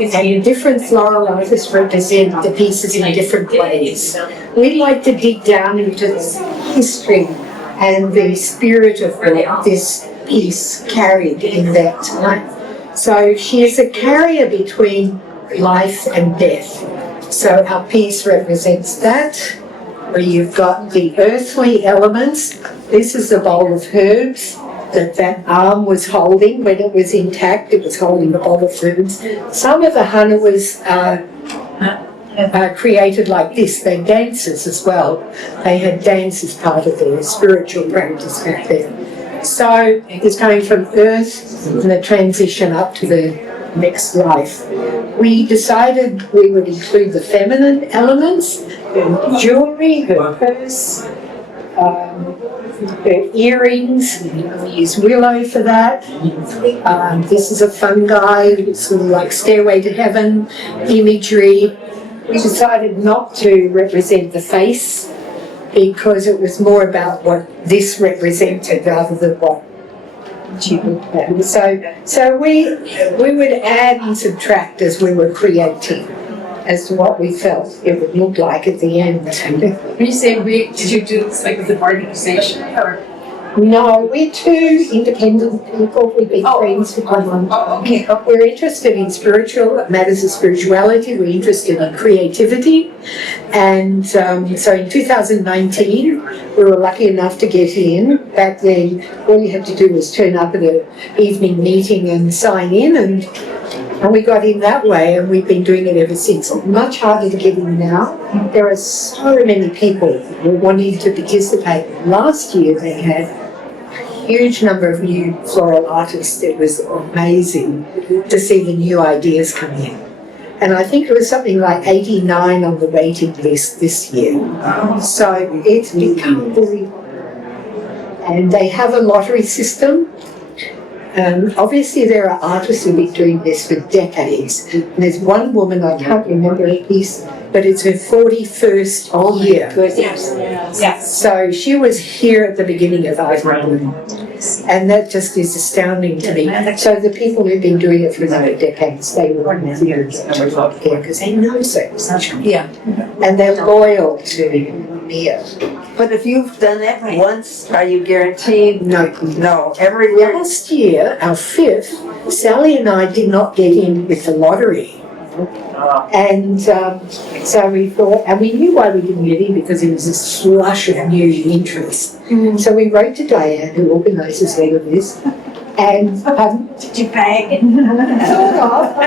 and different floral artists represent the pieces in different ways. We like to dig down into history and the spirit of what this piece carried in that time. So she is a carrier between life and death. So our piece represents that, where you've got the earthly elements. This is a bowl of herbs that arm was holding. When it was intact, it was holding a bowl of herbs. Some of the hana was created like this. They're dancers as well. They had dance as part of their spiritual practice back then. So it's going from earth and the transition up to the next life. We decided we would include the feminine elements, her jewellery, her purse, her earrings. We use willow for that. This is a fungi, sort of like Stairway to Heaven imagery. We decided not to represent the face because it was more about what this represented rather than what she looked at. So we would add and subtract as we were creating as to what we felt it would look like at the end. When you say we, did you do this like with the organization or? No, we're two independent people. We've been friends for quite a long time. Oh, okay. We're interested in spiritual matters of spirituality. We're interested in creativity. And so in 2019, we were lucky enough to get in. Back then, all you had to do was turn up at an evening meeting and sign in, and we got in that way, and we've been doing it ever since. Much harder to get in now. There are so many people wanting to participate. Last year, they had huge number of new floral artists. It was amazing to see the new ideas come in. And I think it was something like 89 on the waiting list this year. So it's become very... And they have a lottery system. Obviously there are artists who've been doing this for decades. And there's one woman, I can't remember her piece, but it's her 41st year. Yes. So she was here at the beginning of Art Bloom. And that just is astounding to me. So the people who've been doing it for another decades, they will never get here because they know so much. Yeah. And they're loyal to Mia. But if you've done it once, are you guaranteed? No. Every year. Last year, our 5th, Sally and I did not get in with the lottery. And so we thought, and we knew why we didn't get in, because it was a slush of new interest. So we wrote to Diane, who organises all of this, and Did you beg?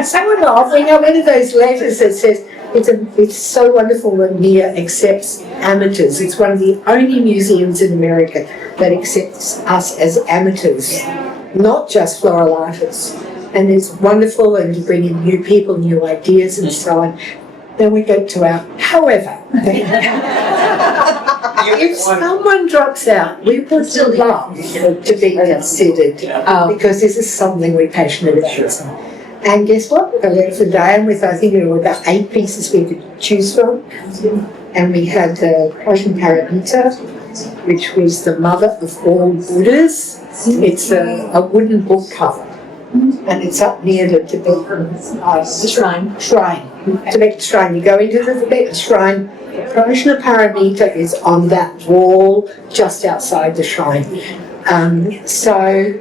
Sort of. We got one of those letters that says, it's so wonderful that Mia accepts amateurs. It's one of the only museums in America that accepts us as amateurs, not just floral artists. And it's wonderful, and to bring in new people, new ideas and so on. Then we go to our, however, if someone drops out, we would love to be considered because this is something we're passionate about. And guess what? I left for Diane with, I think there were about 8 pieces we could choose from. And we had the Persian Paramita, which was the mother of all Buddhas. It's a wooden book cover. And it's up near the Tibetan Shrine. Tibetan shrine. You go into the Tibetan shrine. The Prajna Paramita is on that wall just outside the shrine. So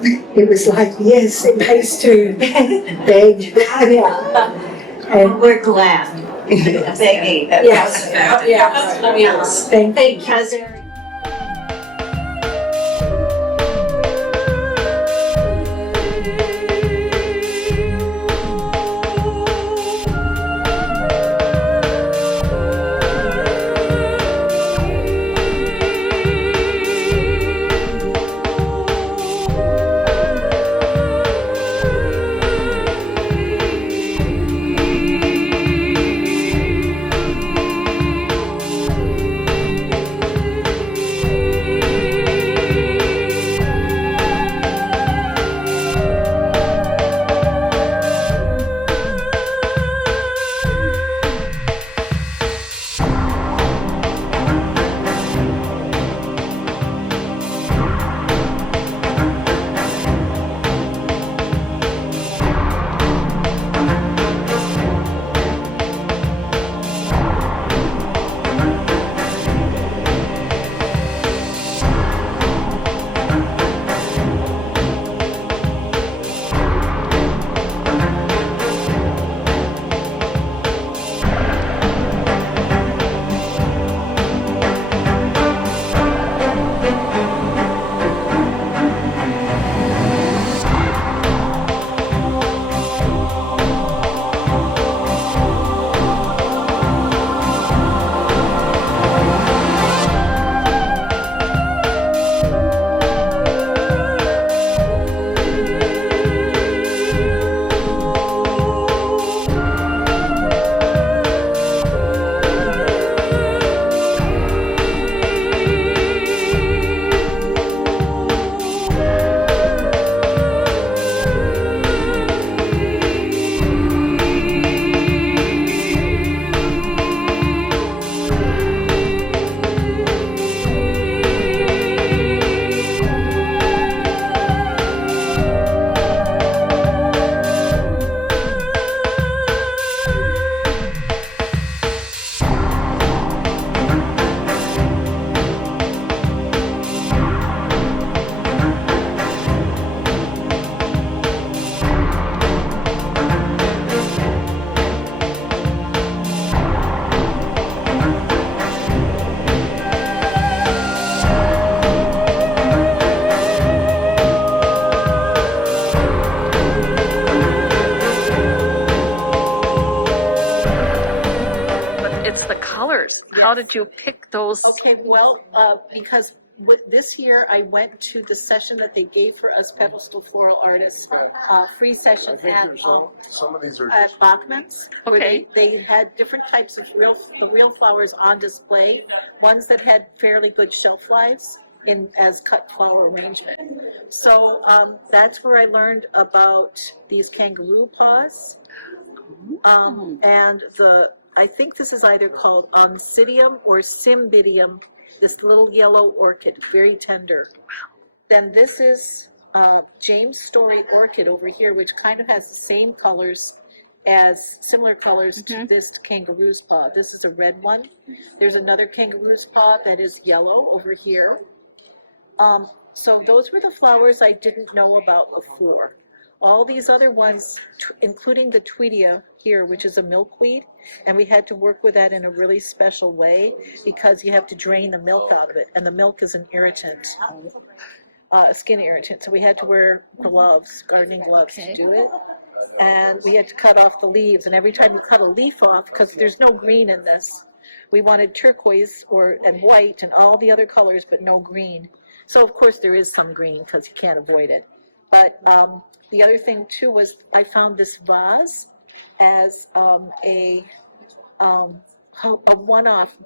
it was like, yes, it pays to beg. And We're glad. yes. Thank you. How Yes. did you pick those? Okay, well, because this year I went to the session that they gave for us pedestal floral artists, free I session think at, there's all, some of these are at just, Bachman's, where Okay. they had different types of the real flowers on display, ones that had fairly good shelf lives in as cut flower arrangement. So that's where I learned about these kangaroo paws. And I think this is either called Oncidium or Cymbidium, this little yellow orchid, very tender. Then this is James Story orchid over here, which kind of has the same colors similar colors to this kangaroo's paw. This is a red one. There's another kangaroo's paw that is yellow over here. So those were the flowers I didn't know about before. All these other ones, including the Tweedia here, which is a milkweed, and we had to work with that in a really special way because you have to drain the milk out of it, and the milk is an irritant, a skin irritant. So we had to wear gloves, gardening gloves to do it. And we had to cut off the leaves, and every time you cut a leaf off, because there's no green in this, we wanted turquoise and white and all the other colors, but no green. So of course there is some green because you can't avoid it. But the other thing too was I found this vase as a one-off,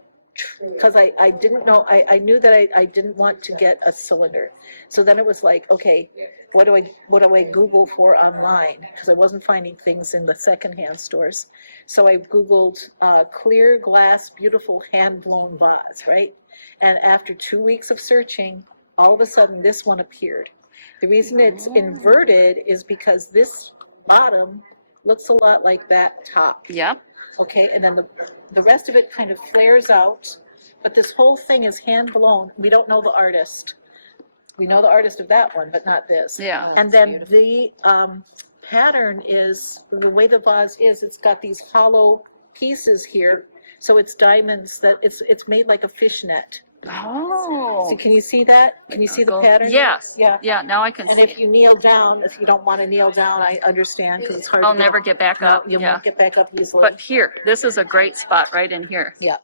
because I didn't know, I knew that I didn't want to get a cylinder. So then it was like, okay, what do I Google for online? Because I wasn't finding things in the secondhand stores. So I Googled clear glass, beautiful hand-blown vase, right? And after 2 weeks of searching, all of a sudden this one appeared. The reason it's inverted is because this bottom looks a lot like that top. Yeah. Okay, and then the rest of it kind of flares out, but this whole thing is hand blown. We don't know the artist. We know the artist of that one, but not this. Yeah. And then the pattern is, the way the vase is, it's got these hollow pieces here, so it's diamonds that it's made like a fishnet. Oh. So can you see that? Can you see the pattern? Yes. Yeah. Yeah, now I can And see. if you kneel down, if you don't want to kneel down, I understand, because it's hard I'll to get never up. get back No, up. you Yeah. won't get back up easily. But here, this is a great spot right in here. Yeah.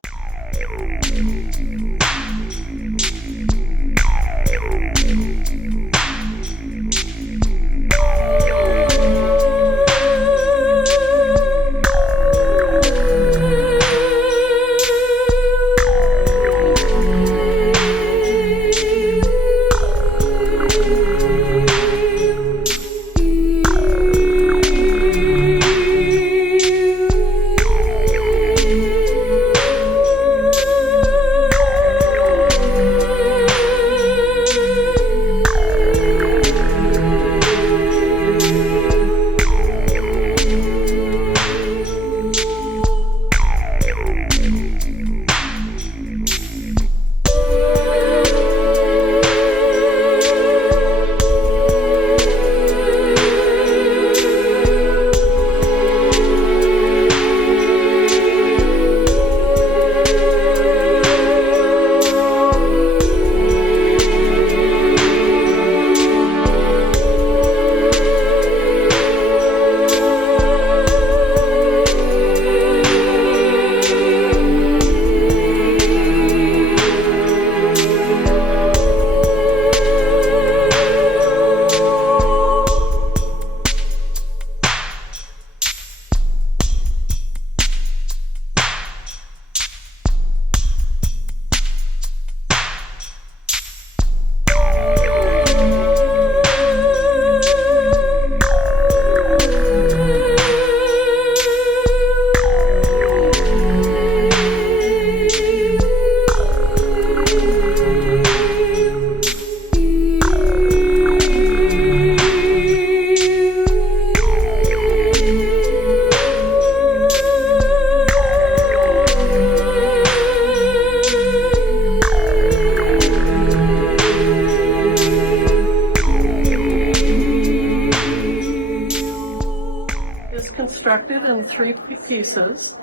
Constructed in 3 pieces.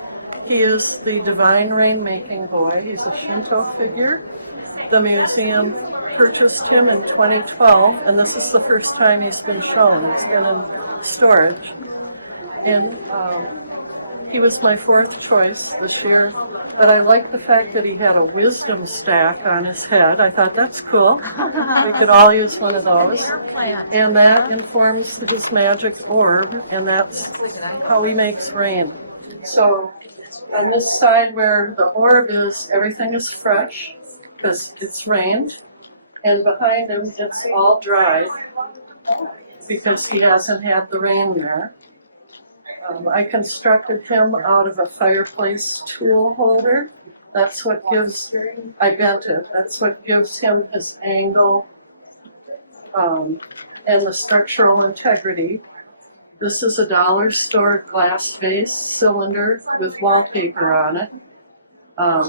He is the divine rainmaking boy. He's a Shinto figure. The museum purchased him in 2012, and this is the first time he's been shown. It's been in storage. And He was my fourth choice this year, but I like the fact that he had a wisdom stack on his head. I thought that's cool. We could all use one of those. And that informs his magic orb, and that's how he makes rain. So on this side where the orb is, everything is fresh because it's rained. And behind him, it's all dry because he hasn't had the rain there. I constructed him out of a fireplace tool holder. That's what gives, I bent it, that's what gives him his angle and the structural integrity. This is a dollar store glass vase cylinder with wallpaper on it.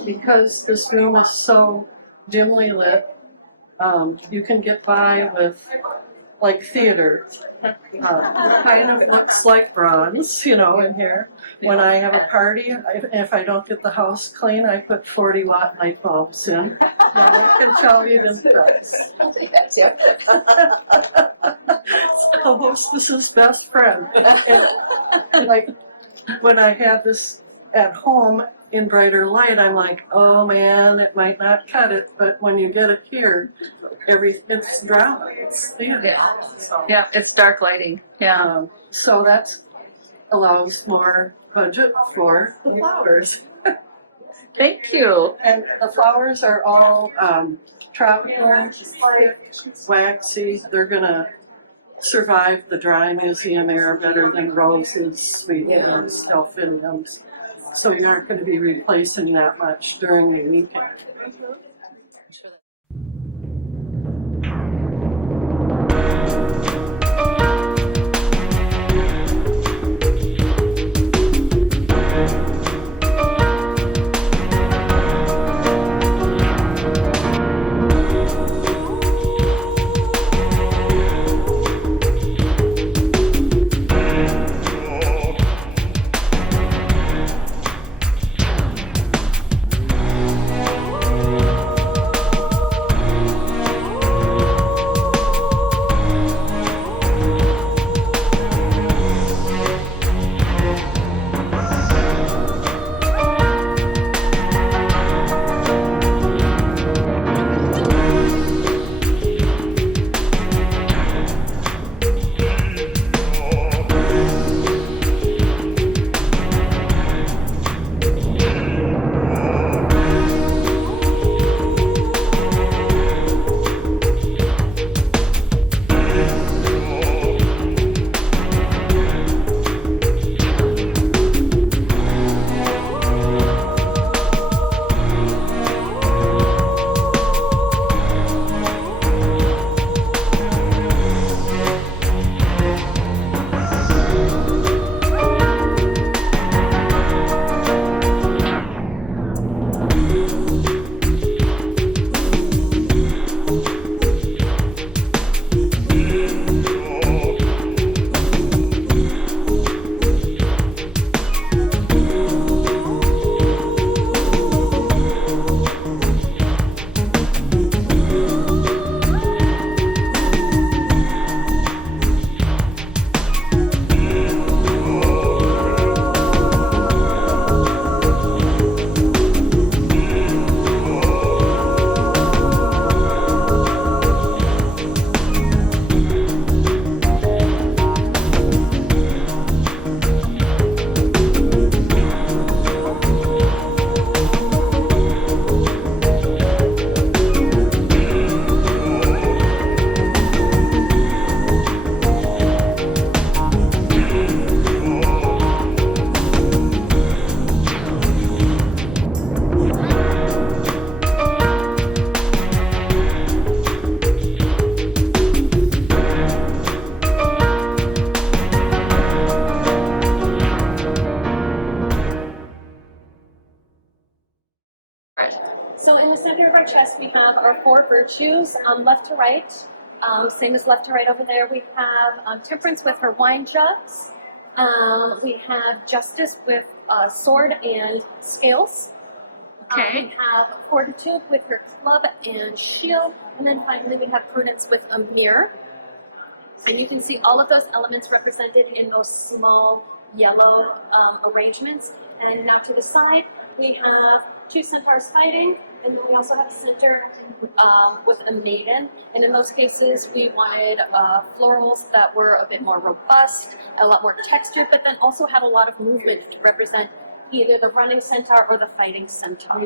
Because this room is so dimly lit, you can get by with like theater. Kind of looks like bronze, you know, in here. When I have a party, if I don't get the house clean, I put 40-watt light bulbs in. I can tell you this. I'll take that too. Oh, hostess's best friend. And, like, when I had this at home in brighter light, I'm like, oh man, it might not cut it, but when you get it here, it's drowned. It's thin. Yeah, it's dark lighting. Yeah. So that allows more budget for the flowers. Thank you. And the flowers are all tropical, waxy. They're gonna survive the dry museum air better than roses, sweetens, delphiniums. So we aren't going to be replacing that much during the weekend. So in the center of our chest, we have our 4 virtues, left to right. Same as left to right over there. We have temperance with her wine jugs. We have justice with sword and scales. We have fortitude with her club and shield. And then finally we have prudence with a mirror. And you can see all of those elements represented in those small yellow arrangements. And now to the side, we have two centaurs fighting, and then we also have a center with a maiden. And in those cases, we wanted florals that were a bit more robust, a lot more texture, but then also had a lot of movement to represent either the running centaur or the fighting centaur.